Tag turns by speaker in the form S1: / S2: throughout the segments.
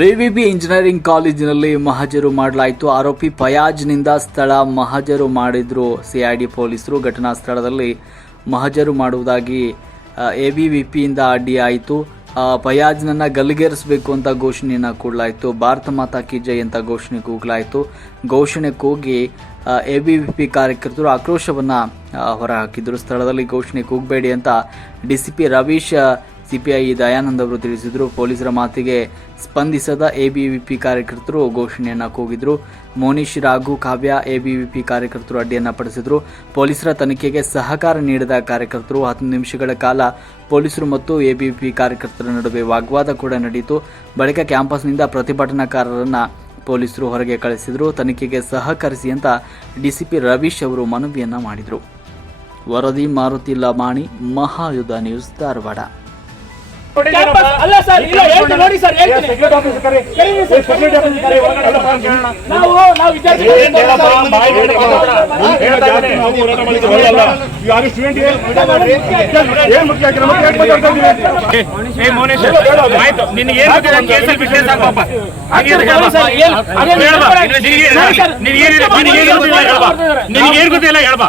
S1: BVB engineering ಕಾಲೇಜಿನಲ್ಲಿ ಮಹಜರು ಮಾಡಲಾಯಿತು. ಆರೋಪಿ ಫಯಾಜ್ನಿಂದ ಸ್ಥಳ ಮಹಜರು ಮಾಡಿದ್ರು. ಸಿಐಡಿ ಪೊಲೀಸರು ಘಟನಾ ಸ್ಥಳದಲ್ಲಿ ಮಹಜರು ಮಾಡುವುದಾಗಿ ಎ ಬಿ ವಿ ಅಡ್ಡಿ ಆಯಿತು. ಫಯಾಜ್ನನ್ನು ಗಲ್ಲಿಗೇರಿಸಬೇಕು ಅಂತ ಘೋಷಣೆಯನ್ನು ಕೂಡಲಾಯಿತು. ಭಾರತ ಮಾತಾ ಕಿ ಜೈ ಅಂತ ಘೋಷಣೆ ಕೂಗಲಾಯಿತು ಘೋಷಣೆ ಕೂಗಿ ಎ ಬಿವಿಪಿ ಕಾರ್ಯಕರ್ತರು ಆಕ್ರೋಶವನ್ನು ಹೊರಹಾಕಿದ್ರು. ಸ್ಥಳದಲ್ಲಿ ಘೋಷಣೆ ಕೂಗಬೇಡಿ ಅಂತ ಡಿಸಿಪಿ ರವೀಶ್ ಸಿಪಿಐ ದಯಾನಂದ್ ಅವರು ತಿಳಿಸಿದರು, ಪೊಲೀಸರ ಮಾತಿಗೆ ಸ್ಪಂದಿಸದ ಎಬಿವಿಪಿ ಕಾರ್ಯಕರ್ತರು ಘೋಷಣೆಯನ್ನು ಕೂಗಿದ್ರು. ಮೋನಿಶ್ ರಾಘು ಕಾವ್ಯ ಎಬಿವಿಪಿ ಕಾರ್ಯಕರ್ತರು ಅಡ್ಡಿಯನ್ನು ಪಡಿಸಿದ್ರು. ಪೊಲೀಸರ ತನಿಖೆಗೆ ಸಹಕಾರ ನೀಡಿದ ಕಾರ್ಯಕರ್ತರು ಹತ್ತು ನಿಮಿಷಗಳ ಕಾಲ ಪೊಲೀಸರು ಮತ್ತು ಎಬಿವಿಪಿ ಕಾರ್ಯಕರ್ತರ ನಡುವೆ ವಾಗ್ವಾದ ಕೂಡ ನಡೆಯಿತು. ಬಳಿಕ ಕ್ಯಾಂಪಸ್ನಿಂದ ಪ್ರತಿಭಟನಾಕಾರರನ್ನ ಪೊಲೀಸರು ಹೊರಗೆ ಕಳಿಸಿದ್ರು. ತನಿಖೆಗೆ ಸಹಕರಿಸಿ ಅಂತ ಡಿಸಿಪಿ ರವೀಶ್ ಅವರು ಮನವಿಯನ್ನ ಮಾಡಿದರು. ವರದಿ ಮಾರುತಿ ಲಮಾಣಿ, ಮಹಾಯುಧ ನ್ಯೂಸ್ ಧಾರವಾಡ.
S2: ಅಲ್ಲ ಸರ್ ಇಲ್ಲ ಹೇಳ್ತೀನಿ ನೋಡಿ ಸರ್ ಹೇಳ್ತೀನಿ. ನಾವು ನಾವು
S3: ಏನ್ ಮುಖ್ಯ ಹಾಕಿರೋ ಮುಖ್ಯ ಯಾಕೆ ಮಾತಾಡ್ತಾ ಇದ್ದೀವಿ?
S4: ಏ ಮೌನೇಶ್ ಆಯ್ತು. ನಿನಗೆ ಏನು ಗೊತ್ತಿಲ್ಲ ಹೇಳ್ಬಾ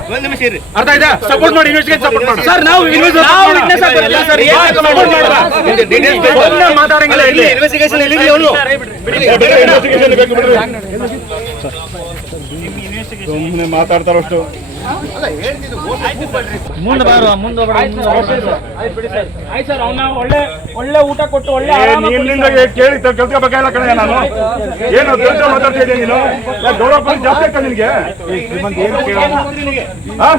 S4: ಅರ್ಥ ಆಯ್ತಾ? ಸಪೋರ್ಟ್ ಮಾಡಿ ಇನ್ವೆಸ್ಟಿಗೇಟ್ ಸಪೋರ್ಟ್ ಮಾಡಿ.
S2: ಸರ್ ನಾವು ನಾವು ಏನ್
S4: ಸಪೋರ್ಟ್ ಮಾಡ್ಬಾ
S3: ಬೇರೆ investigation ಬೇಕು ಬಿಡ್ರಿ. ಸುಮ್ನೆ ಮಾತಾಡ್ತಾರಷ್ಟು
S2: ಆಯ್ತು ಸರ್ ಅವನ ಒಳ್ಳೆ ಒಳ್ಳೆ ಊಟ ಕೊಟ್ಟು ಒಳ್ಳೆ
S3: ನಿನ್ನಿಂದ ಕೇಳಿ ಕಲ್ತ್ಕೋಬೇಕಾಗಿಲ್ಲ ಕಣ ನಾನು ಏನು ದೊಡ್ಡ ಮಾತಾಡ್ತಾ ಇದ್ದೀನಿ ನೀನು ಗೌರವ ಜಾಸ್ತಿ ಆಗ್ತಾ ನಿನ್ಗೆ ಹಾ?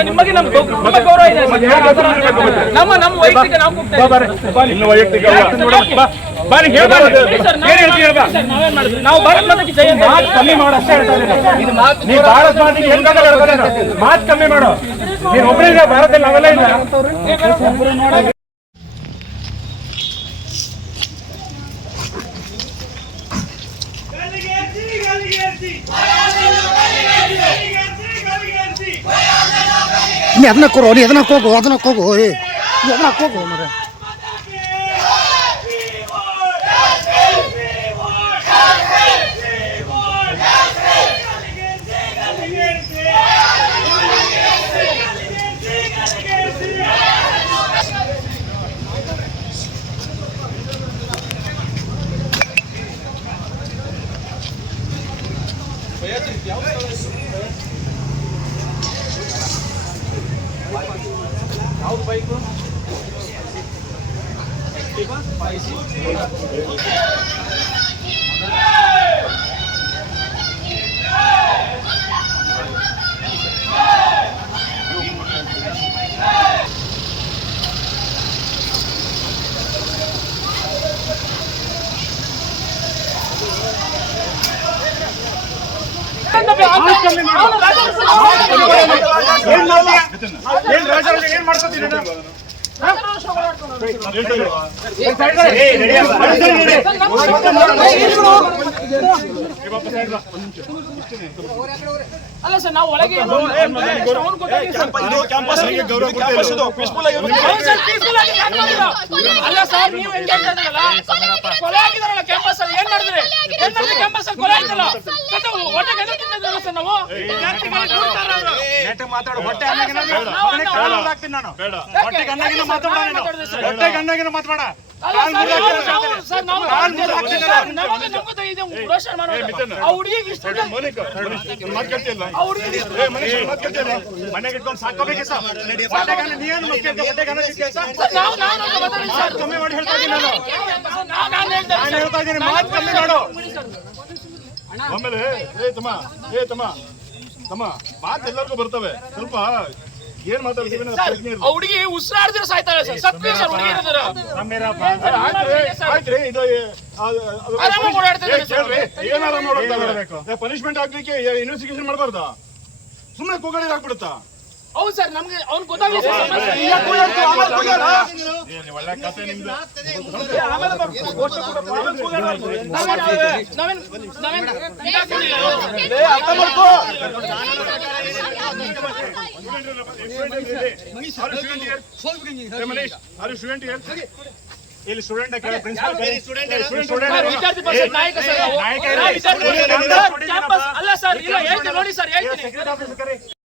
S2: ನಿಮಗೆ ಗೌರವ ಇದೆ? ನಮ್ಮ ನಮ್ಮ ವೈಯಕ್ತಿಕ ನಾವು
S3: ವೈಯಕ್ತಿಕ
S2: ನಾವು-? ನಾವು ಭಾರತ್
S3: ಕಮ್ಮಿ ಮಾಡೋ ಅಷ್ಟೇ ಹೇಳ್ತಾ ಇದ್ದೀನಿ. ನೀ ಭಾರತ್ ಮಾತಿಗೆ. ಮಾತ್ ಕಮ್ಮಿ ಮಾಡು. ನೀನ್ ಒಬ್ಬರೇ ಭಾರತದಲ್ಲಿ ನಾವೆಲ್ಲ ಇಲ್ಲ
S5: ನೀ ಅದನ್ನ ಕೊಡು ನೀ ಅದನ್ನ ಹೋಗು ಅದನ್ನ ಹೋಗು ಏ ನೀ ಅದನ್ನ ಹೋಗು ಮರ
S3: 안 돼. 안 돼. 안 돼.
S2: ಅಲ್ಲ ಸರ್ ನಾವು ಒಳಗೆ? ಅಲ್ಲ ಸರ್ ನೀವು ಹೆಂಗೆ ಕೊಲೆ ಆಗಿದಾರಲ್ಲ ಕ್ಯಾಂಪಸ್ ಮಾಡಿದ್ರಿ ಏನ್ ಮಾಡಿದ್ರಿ ಕ್ಯಾಂಪಸ್ ಅಲ್ಲಿ ಕೊಲೆ ಆಯ್ತಲ್ಲ? ಮತ್ತೆ ಹೊಟ್ಟೆ ಗಂಟೆ ತಿಂತಿದ್ರಲ್ಲ ಸರ್ ನಾವು?
S4: ಮಾತಾಡು ಹೊಟ್ಟೆ ಅನ್ನಗಿನ ನಾನು ಅನ್ನಗಿನ ಮಾತಾಡ ನೀನು. ಹೊಟ್ಟೆ ಮಾತಾಡ ಮನೆಗೆ ಇಟ್ಕೊಂಡು ಸರ್. ಅನ್ನ ನೀನು ಮುಖ್ಯಕ್ಕೆ ಹೊಟ್ಟೆಗೆ ಅನ್ನ ಸಿಕ್ಕೇ ಸರ್
S2: ಸರ್, ನಾವು ನಾವು ನಾವು ಮಾತಾಡಿ ಸರ್.
S4: ಕಮ್ಮಿ ಮಾಡಿ ಹೇಳ್ತಾ ಇದ್ದೀನಿ ನಾನು.
S2: ನಾನು ಹೇಳ್ತಾ ಇದ್ದೀನಿ
S4: ಮಾತು ಕಮ್ಮಿ ಮಾಡು.
S3: ಆಮೇಲೆ ಏ ತಮ್ಮ ಏ ತಮ್ಮ ತಮ್ಮ ಮಾತು ಎಲ್ಲರಿಗೂ ಬರ್ತವೆ. ಸ್ವಲ್ಪ ಏನ್ ಮಾತಾಡ್ತೀವಿ
S2: ಹುಡುಗಿ ಉಸಿರಾಡಿದ್ರೆ ಸಾಯ್ತಾಳೆ ಸರ್. ಸತ್ಯ ಸರ್ ಹುಡುಗಿ
S3: ಏನಾರ
S4: ಏನ್ ಮಾಡ್ಬೇಕು?
S3: ಪನಿಷ್ಮೆಂಟ್ ಹಾಕ್ಲಿಕ್ಕೆ ಇನ್ವೆಸ್ಟಿಗೇಷನ್ ಮಾಡಬಾರ್ದಾ? ಸುಮ್ಮನೆ ಕೂಗಾಡಿದ್ ಹಾಕ್ಬಿಡುತ್ತಾ
S2: ಹೌದು ಸರ್ ನಮ್ಗೆ ಅವ್ನು ಗೊತ್ತಾಗಲಿ ಸರ್ ಸಮಸ್ಯೆ.
S3: ಒಳ್ಳೆ ನಿಮ್ದು.
S2: ನಾವೇನ್- ನಾವೇನ್- ನಾವೇನ್-
S4: ಇಲ್ಲಿ ಸ್ಟೂಡೆಂಟ್ ಪ್ರಿನ್ಸಿಪಲ್
S2: ಸರ್, ವಿದ್ಯಾರ್ಥಿ ಪರಿಷತ್ ನಾಯಕ ಸರ್ ನಾವು.
S4: ನಾಯಕ
S2: ನಾವು ವಿದ್ಯಾರ್ಥಿ ಪರಿಷತ್
S4: ಇಲ್ಲ.
S2: ಕ್ಯಾಂಪಸ್ ಅಲ್ಲ ಸರ್ ಇಲ್ಲ ಹೇಳ್ತೀನಿ ನೋಡಿ ಸರ್ ಹೇಳ್ತೀನಿ.
S4: ಸೆಕ್ರೆಟರಿ ಆಫೀಸ್ ಕರಿ